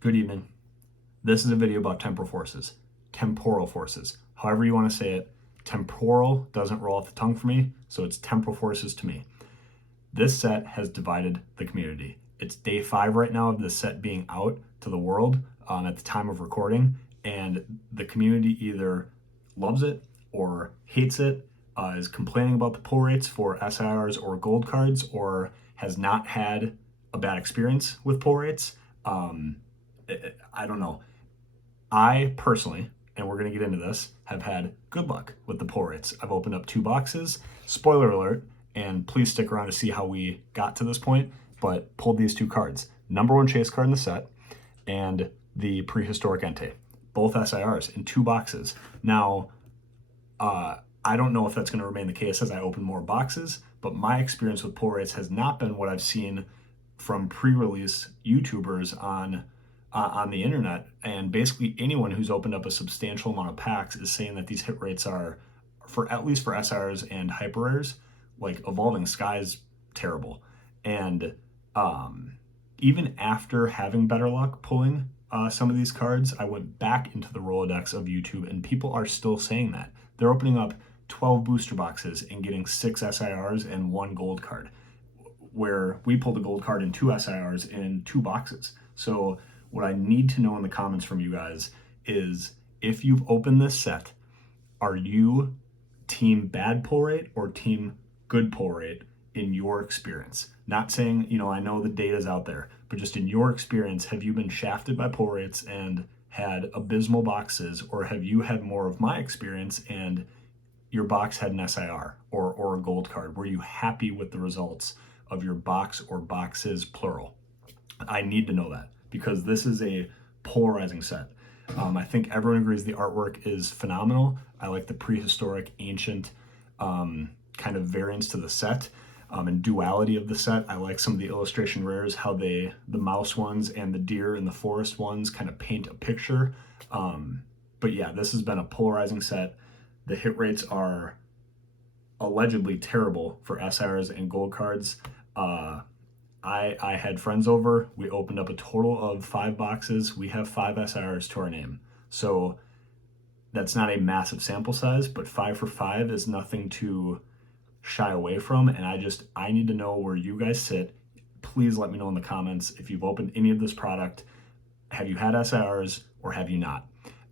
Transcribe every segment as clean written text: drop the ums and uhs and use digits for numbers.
Good evening. This is a video about temporal forces. Temporal forces. However you want to say it. Temporal doesn't roll off the tongue for me, so it's temporal forces to me. This set has divided the community. It's day 5 right now of this set being out to the world at the time of recording, and the community either loves it or hates it, is complaining about the pull rates for SIRs or gold cards, or has not had a bad experience with pull rates. I don't know. I personally, and we're going to get into this, have had good luck with the pull rates. I've opened up 2 boxes. Spoiler alert, and please stick around to see how we got to this point, but pulled these 2 cards. Number 1 chase card in the set, and the prehistoric Entei. Both SIRs in 2 boxes. Now, I don't know if that's going to remain the case as I open more boxes, but my experience with pull rates has not been what I've seen from pre-release YouTubers on the internet, and basically anyone who's opened up a substantial amount of packs is saying that these hit rates are, for at least for SRs and hyper rares, like Evolving Skies, terrible. And even after having better luck pulling some of these cards, I went back into the Rolodex of YouTube, and people are still saying that. They're opening up 12 booster boxes and getting 6 SIRs and 1 gold card, where we pulled a gold card and 2 SIRs in 2 boxes. So what I need to know in the comments from you guys is, if you've opened this set, are you team bad pull rate or team good pull rate in your experience? Not saying, I know the data's out there, but just in your experience, have you been shafted by pull rates and had abysmal boxes, or have you had more of my experience and your box had an SIR or a gold card? Were you happy with the results of your box or boxes, plural? I need to know that, because this is a polarizing set. I think everyone agrees the artwork is phenomenal. I like the prehistoric, ancient kind of variants to the set and duality of the set. I like some of the illustration rares, how the mouse ones and the deer and the forest ones kind of paint a picture. But yeah, this has been a polarizing set. The hit rates are allegedly terrible for SRs and gold cards. I had friends over. We opened up a total of 5 boxes. We have 5 SIRs to our name. So that's not a massive sample size, but 5 for 5 is nothing to shy away from. And I need to know where you guys sit. Please let me know in the comments if you've opened any of this product. Have you had SIRs or have you not?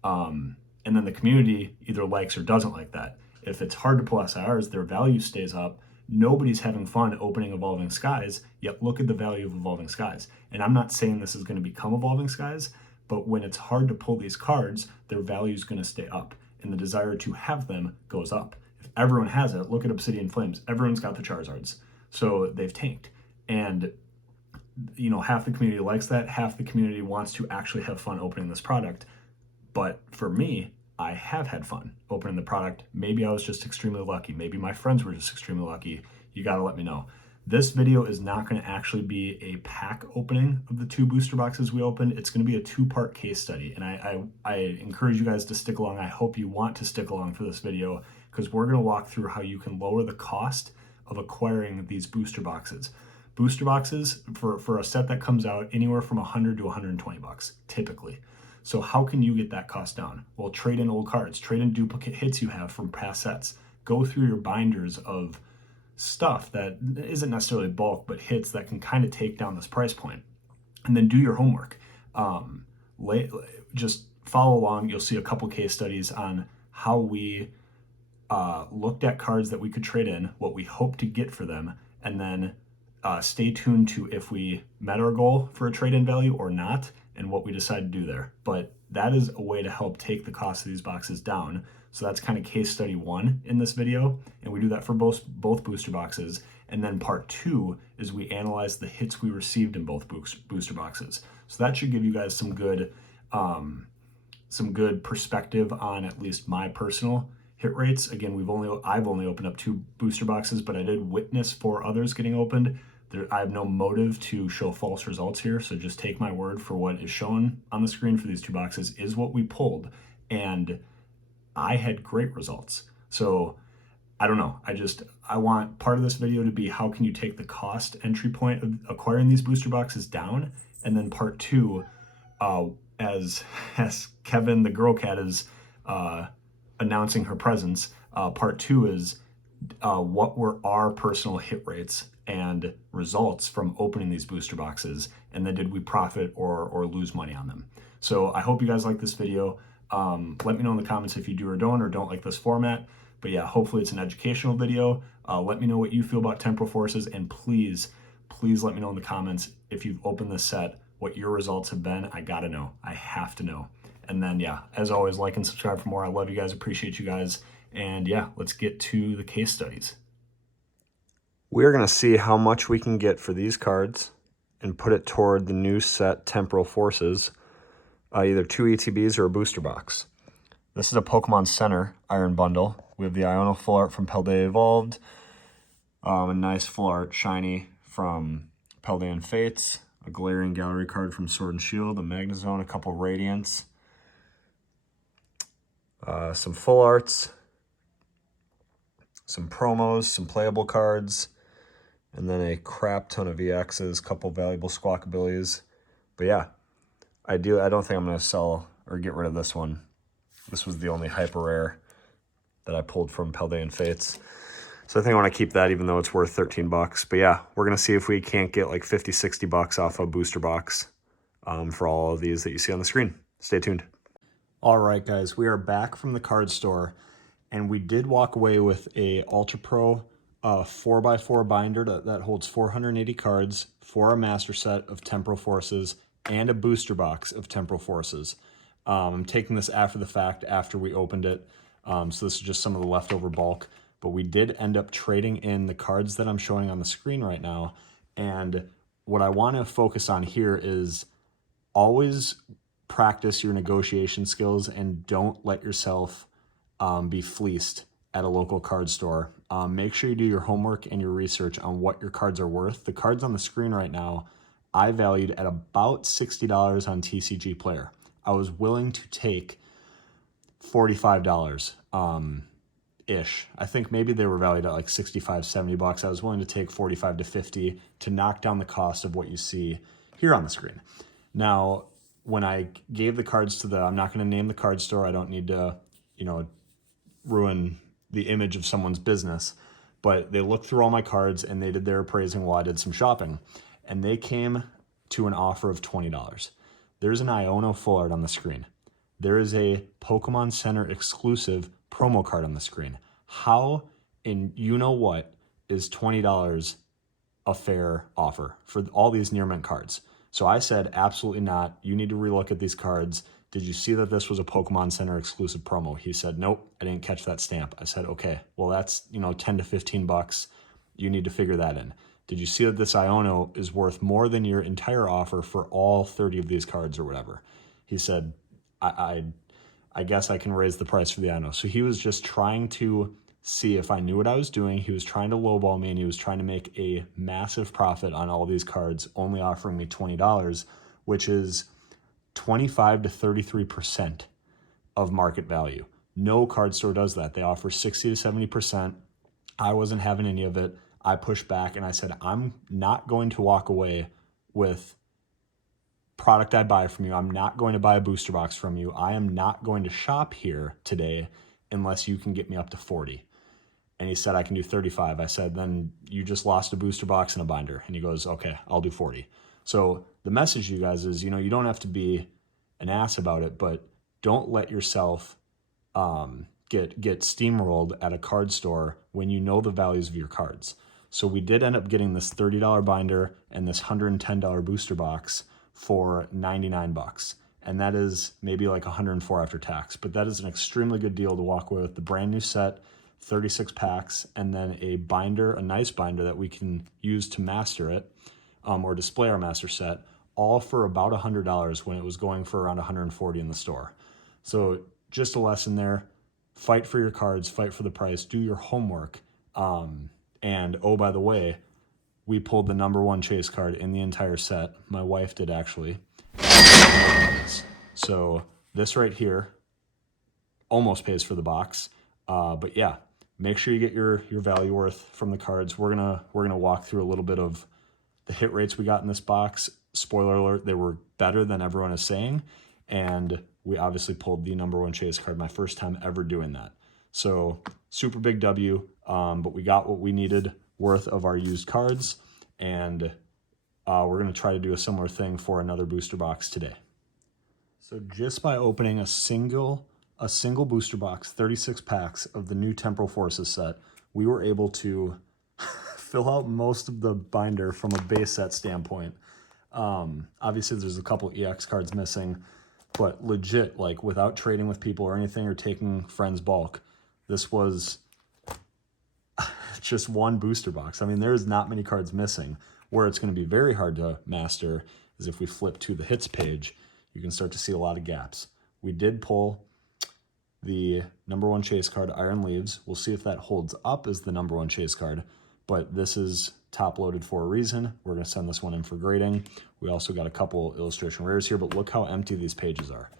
And then the community either likes or doesn't like that. If it's hard to pull SIRs, their value stays up. Nobody's having fun opening Evolving Skies, yet look at the value of Evolving Skies. And I'm not saying this is going to become Evolving Skies, but when it's hard to pull these cards, their value is going to stay up, and the desire to have them goes up. If everyone has it, look at Obsidian Flames. Everyone's got the Charizards, so they've tanked. And half the community likes that, half the community wants to actually have fun opening this product. But for me, I have had fun opening the product. Maybe I was just extremely lucky. Maybe my friends were just extremely lucky. You got to let me know. This video is not going to actually be a pack opening of the 2 booster boxes we opened. It's going to be a 2-part case study. And I encourage you guys to stick along. I hope you want to stick along for this video, because we're going to walk through how you can lower the cost of acquiring these booster boxes. Booster boxes for a set that comes out anywhere from $100 to $120 typically. So how can you get that cost down? Well, trade in old cards, trade in duplicate hits you have from past sets. Go through your binders of stuff that isn't necessarily bulk, but hits that can kind of take down this price point. And then do your homework. Just follow along. You'll see a couple case studies on how we looked at cards that we could trade in, what we hope to get for them, and then stay tuned to if we met our goal for a trade-in value or not, and what we decide to do there. But that is a way to help take the cost of these boxes down. So that's kind of case study 1 in this video, and we do that for both booster boxes. And then part 2 is we analyze the hits we received in both booster boxes. So that should give you guys some good perspective on at least my personal hit rates. Again, I've only opened up 2 booster boxes, but I did witness 4 others getting opened. I have no motive to show false results here, so just take my word for what is shown on the screen for these 2 boxes is what we pulled, and I had great results. So I don't know. I want part of this video to be how can you take the cost entry point of acquiring these booster boxes down, and then part 2 as as Kevin the girl cat is uh, announcing her presence, part two is what were our personal hit rates and results from opening these booster boxes, and then did we profit or lose money on them. So I hope you guys like this video. Let me know in the comments if you do or don't like this format. But yeah, hopefully it's an educational video. Let me know what you feel about Temporal Forces, and please let me know in the comments if you've opened this set, what your results have been. I gotta know. I have to know. And then yeah, as always, like and subscribe for more. I love you guys, appreciate you guys. And yeah, let's get to the case studies. We're going to see how much we can get for these cards and put it toward the new set Temporal Forces, either 2 ETBs or a booster box. This is a Pokemon Center Iron Bundle. We have the Iono full art from Paldea Evolved, a nice full art shiny from Paldean Fates, a Galarian Gallery card from Sword and Shield, a Magnezone, a couple Radiants, some full arts, some promos, some playable cards, and then a crap ton of EXs, couple valuable Squawkabillies. But yeah, I don't think I'm going to sell or get rid of this one. This was the only hyper rare that I pulled from Paldean Fates. So I think I want to keep that even though it's worth 13 bucks. But yeah, we're going to see if we can't get like 50, 60 bucks off a booster box for all of these that you see on the screen. Stay tuned. All right, guys, we are back from the card store, and we did walk away with a Ultra Pro 4x4 binder that holds 480 cards for a master set of Temporal Forces and a booster box of Temporal Forces. I'm taking this after the fact, after we opened it, so this is just some of the leftover bulk, but we did end up trading in the cards that I'm showing on the screen right now, and what I want to focus on here is always practice your negotiation skills and don't let yourself be fleeced at a local card store. Make sure you do your homework and your research on what your cards are worth. The cards on the screen right now, I valued at about $60 on TCG Player. I was willing to take $45 ish. I think maybe they were valued at like 65, 70 bucks. I was willing to take 45 to 50 to knock down the cost of what you see here on the screen. Now, when I gave the cards to I'm not going to name the card store. I don't need to, ruin the image of someone's business, but they looked through all my cards and they did their appraising while I did some shopping, and they came to an offer of $20. There's an Iono full art on the screen. There is a Pokemon Center exclusive promo card on the screen. How in what is $20 a fair offer for all these near mint cards? So I said, absolutely not. You need to relook at these cards. Did you see that this was a Pokemon Center exclusive promo? He said, nope, I didn't catch that stamp. I said, okay, well, that's, 10 to 15 bucks. You need to figure that in. Did you see that this Iono is worth more than your entire offer for all 30 of these cards or whatever? He said, I guess I can raise the price for the Iono. So he was just trying to see if I knew what I was doing. He was trying to lowball me, and he was trying to make a massive profit on all these cards, only offering me $20, which is 25 to 33% of market value. No card store does that. They offer 60 to 70%. I wasn't having any of it. I pushed back and I said, I'm not going to walk away with product I buy from you. I'm not going to buy a booster box from you. I am not going to shop here today unless you can get me up to 40. And he said, I can do 35. I said, then you just lost a booster box and a binder. And he goes, okay, I'll do 40. So the message to you guys is, you don't have to be an ass about it, but don't let yourself get steamrolled at a card store when you know the values of your cards. So we did end up getting this $30 binder and this $110 booster box for 99 bucks. And that is maybe like 104 after tax, but that is an extremely good deal to walk away with the brand new set, 36 packs, and then a binder, a nice binder that we can use to master it or display our master set, all for about $100 when it was going for around 140 in the store. So just a lesson there. Fight for your cards, fight for the price, do your homework. And oh, by the way, we pulled the #1 chase card in the entire set. My wife did, actually. So this right here almost pays for the box. But yeah, make sure you get your value worth from the cards. We're gonna walk through a little bit of the hit rates we got in this box, spoiler alert, they were better than everyone is saying. And we obviously pulled the #1 chase card, my first time ever doing that. So super big W, but we got what we needed worth of our used cards. And we're going to try to do a similar thing for another booster box today. So just by opening a single booster box, 36 packs of the new Temporal Forces set, we were able to fill out most of the binder from a base set standpoint. Obviously, there's a couple EX cards missing, but legit, like without trading with people or anything or taking friends bulk, this was just one booster box. I mean, there's not many cards missing. Where it's going to be very hard to master is if we flip to the hits page, you can start to see a lot of gaps. We did pull the #1 chase card, Iron Leaves. We'll see if that holds up as the #1 chase card, but this is top loaded for a reason. We're going to send this one in for grading. We also got a couple illustration rares here, but look how empty these pages are.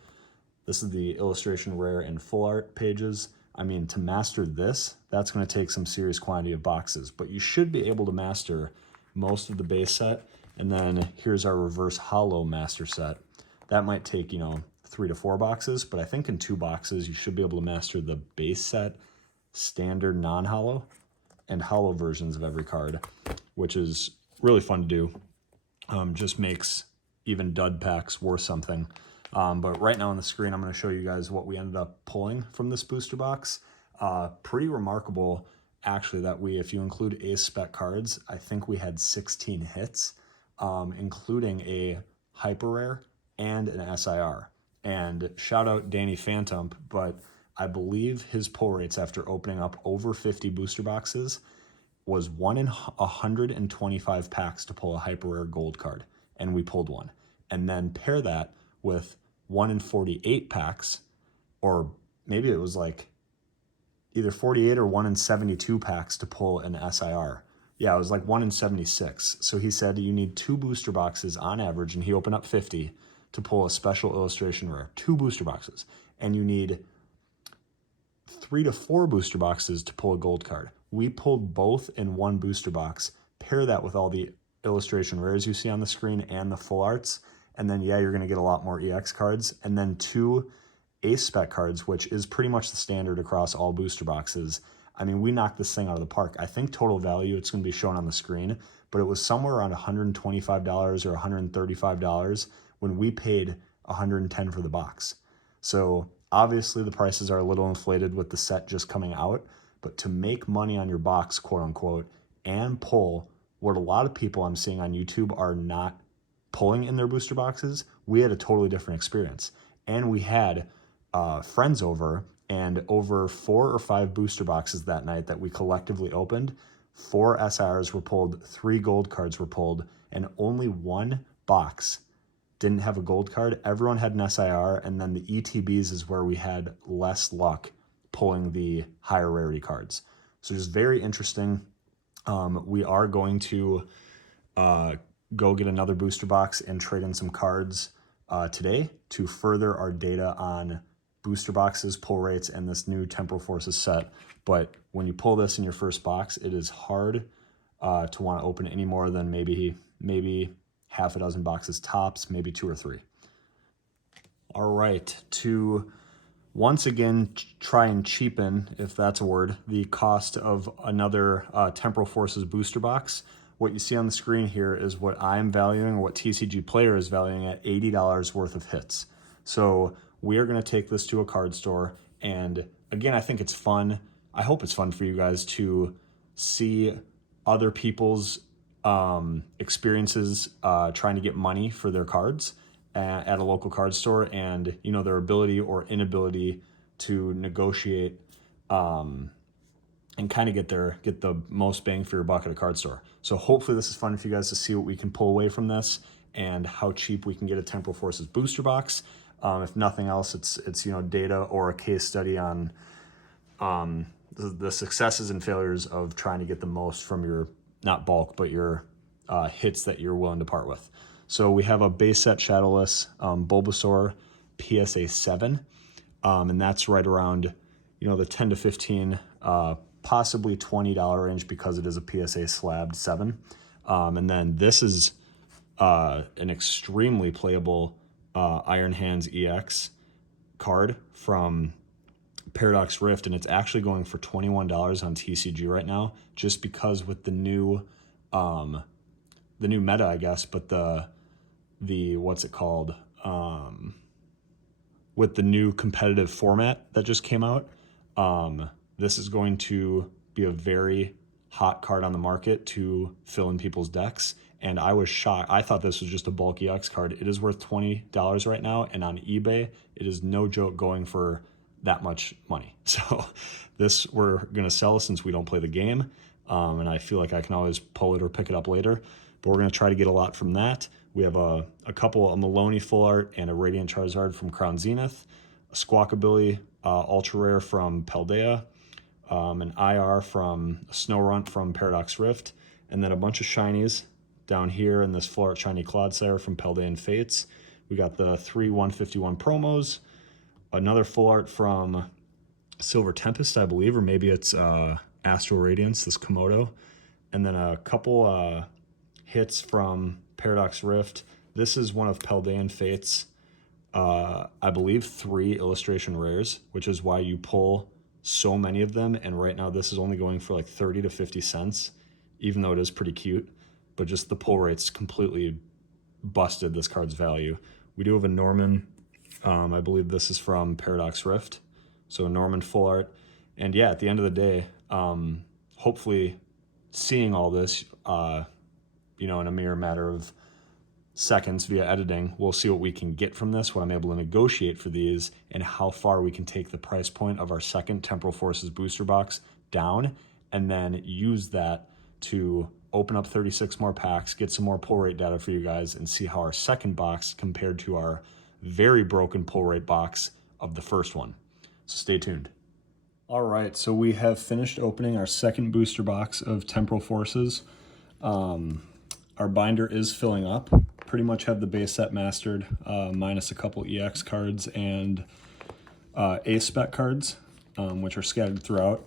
This is the illustration rare and full art pages. I mean, to master this, that's going to take some serious quantity of boxes, but you should be able to master most of the base set. And then here's our reverse hollow master set. That might take, 3 to 4 boxes, but I think in 2 boxes, you should be able to master the base set, standard non-hollow, and hollow versions of every card, which is really fun to do. Just makes even dud packs worth something. But right now on the screen, I'm going to show you guys what we ended up pulling from this booster box. Pretty remarkable, actually, that if you include ace spec cards, I think we had 16 hits, including a hyper rare and an SIR. And shout out Danny Phantom, but I believe his pull rates after opening up over 50 booster boxes was 1 in 125 packs to pull a hyper rare gold card, and we pulled one. And then pair that with 1 in 48 packs, or maybe it was like either 48 or 1 in 72 packs to pull an SIR. Yeah, it was like 1 in 76. So he said you need 2 booster boxes on average, and he opened up 50 to pull a special illustration rare. 2 booster boxes. And you need 3 to 4 booster boxes to pull a gold card. We pulled both in 1 booster box. Pair that with all the illustration rares you see on the screen and the full arts, and then yeah, you're going to get a lot more EX cards, and then 2 ace spec cards, which is pretty much the standard across all booster boxes. I mean, we knocked this thing out of the park. I think total value, it's going to be shown on the screen, but it was somewhere around $125 or $135 when we paid $110 for the box. So obviously the prices are a little inflated with the set just coming out, but to make money on your box, quote unquote, and pull what a lot of people I'm seeing on YouTube are not pulling in their booster boxes, we had a totally different experience. And we had friends over, and over 4 or 5 booster boxes that night that we collectively opened, 4 SIRs were pulled, 3 gold cards were pulled, and only 1 box didn't have a gold card. Everyone had an SIR, and then the ETBs is where we had less luck pulling the higher rarity cards. So just very interesting. We are going to go get another booster box and trade in some cards today to further our data on booster boxes, pull rates, and this new Temporal Forces set. But when you pull this in your first box, it is hard to want to open any more than maybe half a dozen boxes tops, maybe 2 or 3. All right, to once again try and cheapen, if that's a word, the cost of another Temporal Forces booster box, what you see on the screen here is what I'm valuing, or what TCG Player is valuing at $80 worth of hits. So we are going to take this to a card store, and again, I think it's fun. I hope it's fun for you guys to see other people's experiences trying to get money for their cards at a local card store, and their ability or inability to negotiate and kind of get the most bang for your buck at a card store. So hopefully this is fun for you guys to see what we can pull away from this and how cheap we can get a Temporal Forces booster box. If nothing else, it's data or a case study on the successes and failures of trying to get the most from your, not bulk, but your hits that you're willing to part with. So we have a base set Shadowless Bulbasaur PSA 7, and that's right around the 10 to 15, possibly $20 range because it is a PSA slabbed 7. And then this is an extremely playable Iron Hands EX card from Paradox Rift, and it's actually going for $21 on TCG right now, just because with the new meta, I guess, but the what's it called? With the new competitive format that just came out, this is going to be a very hot card on the market to fill in people's decks. And I was shocked. I thought this was just a bulk EX card. It is worth $20 right now, and on eBay, it is no joke going for that much money. So this we're gonna sell since we don't play the game, and I feel like I can always pull it or pick it up later. But we're gonna try to get a lot from that. We have a Maloney full art and a Radiant Charizard from Crown Zenith, a Squawkabilly ultra rare from Paldea, an IR from Snowrunt from Paradox Rift, and then a bunch of shinies down here in this full art shiny Clodsire from Paldean Fates. We got the 3 151 promos, another full art from Silver Tempest, I believe, or maybe it's Astral Radiance, this Komodo, and then a couple hits from Paradox Rift. This is one of Paldean Fates, I believe 3 illustration rares, which is why you pull so many of them. And right now this is only going for like 30 to 50 cents, even though it is pretty cute. But just the pull rates completely busted this card's value. We do have a Norman. I believe this is from Paradox Rift. So Norman full art. And yeah, at the end of the day, hopefully seeing all this, in a mere matter of seconds via editing, we'll see what we can get from this, what I'm able to negotiate for these, and how far we can take the price point of our second Temporal Forces booster box down, and then use that to open up 36 more packs, get some more pull rate data for you guys, and see how our second box compared to our very broken pull rate box of the first one. So stay tuned. All right, so we have finished opening our second booster box of Temporal Forces. Our binder is filling up. Pretty much have the base set mastered, minus a couple EX cards and Ace Spec cards, which are scattered throughout.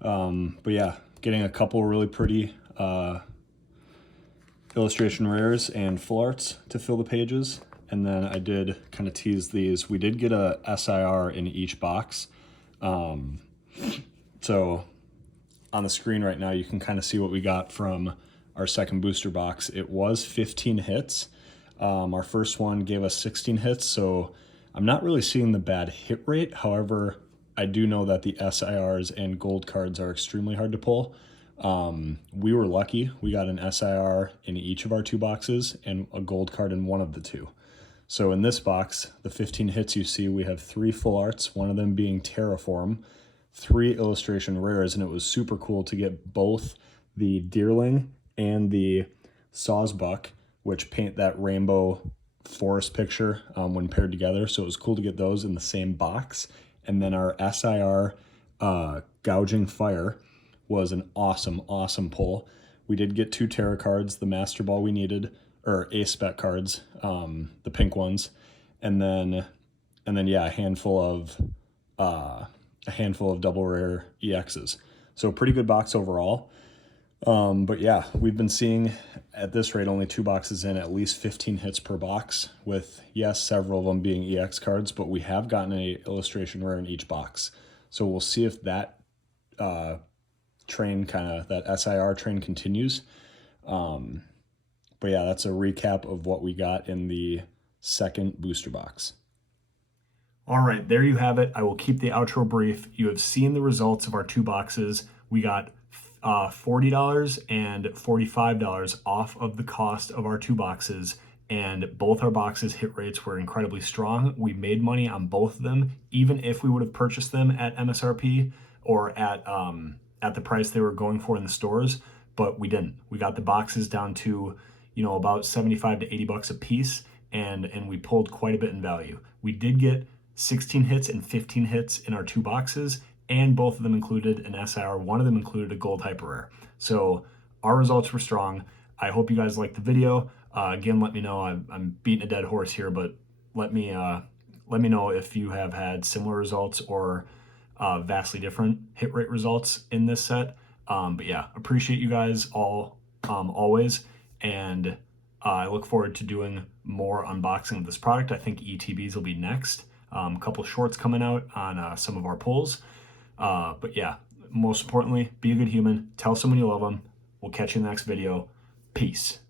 But yeah, getting a couple really pretty illustration rares and full arts to fill the pages. And then I did kind of tease these. We did get a SIR in each box. So on the screen right now, you can kind of see what we got from our second booster box. It was 15 hits. Our first one gave us 16 hits, so I'm not really seeing the bad hit rate. However, I do know that the SIRs and gold cards are extremely hard to pull. We were lucky. We got an SIR in each of our 2 boxes and a gold card in one of the 2. So in this box, the 15 hits you see, we have 3 full arts, one of them being Terraform, 3 illustration rares, and it was super cool to get both the Deerling and the Sawsbuck, which paint that rainbow forest picture when paired together. So it was cool to get those in the same box. And then our SIR Gouging Fire was an awesome, awesome pull. We did get 2 Terra cards, the Master Ball we needed, or Ace Spec cards, the pink ones, and then yeah, a handful of double rare EXs. So pretty good box overall. But yeah, we've been seeing at this rate only 2 boxes in, at least 15 hits per box, with yes, several of them being EX cards, but we have gotten a illustration rare in each box. So we'll see if that train that SIR train continues. But yeah, that's a recap of what we got in the second booster box. All right, there you have it. I will keep the outro brief. You have seen the results of our 2 boxes. We got $40 and $45 off of the cost of our 2 boxes, and both our boxes hit rates were incredibly strong. We made money on both of them, even if we would have purchased them at MSRP or at the price they were going for in the stores, but we didn't. We got the boxes down to about 75 to 80 bucks a piece, and we pulled quite a bit in value. We did get 16 hits and 15 hits in our 2 boxes, and both of them included an SIR. One of them included a gold hyper rare. So our results were strong. I hope you guys liked the video. Again, let me know. I'm beating a dead horse here, but let me know if you have had similar results or vastly different hit rate results in this set. But yeah, appreciate you guys all always, and I look forward to doing more unboxing of this product. I think ETBs will be next. A couple shorts coming out on some of our pulls. But yeah, most importantly, be a good human. Tell someone you love them. We'll catch you in the next video. Peace.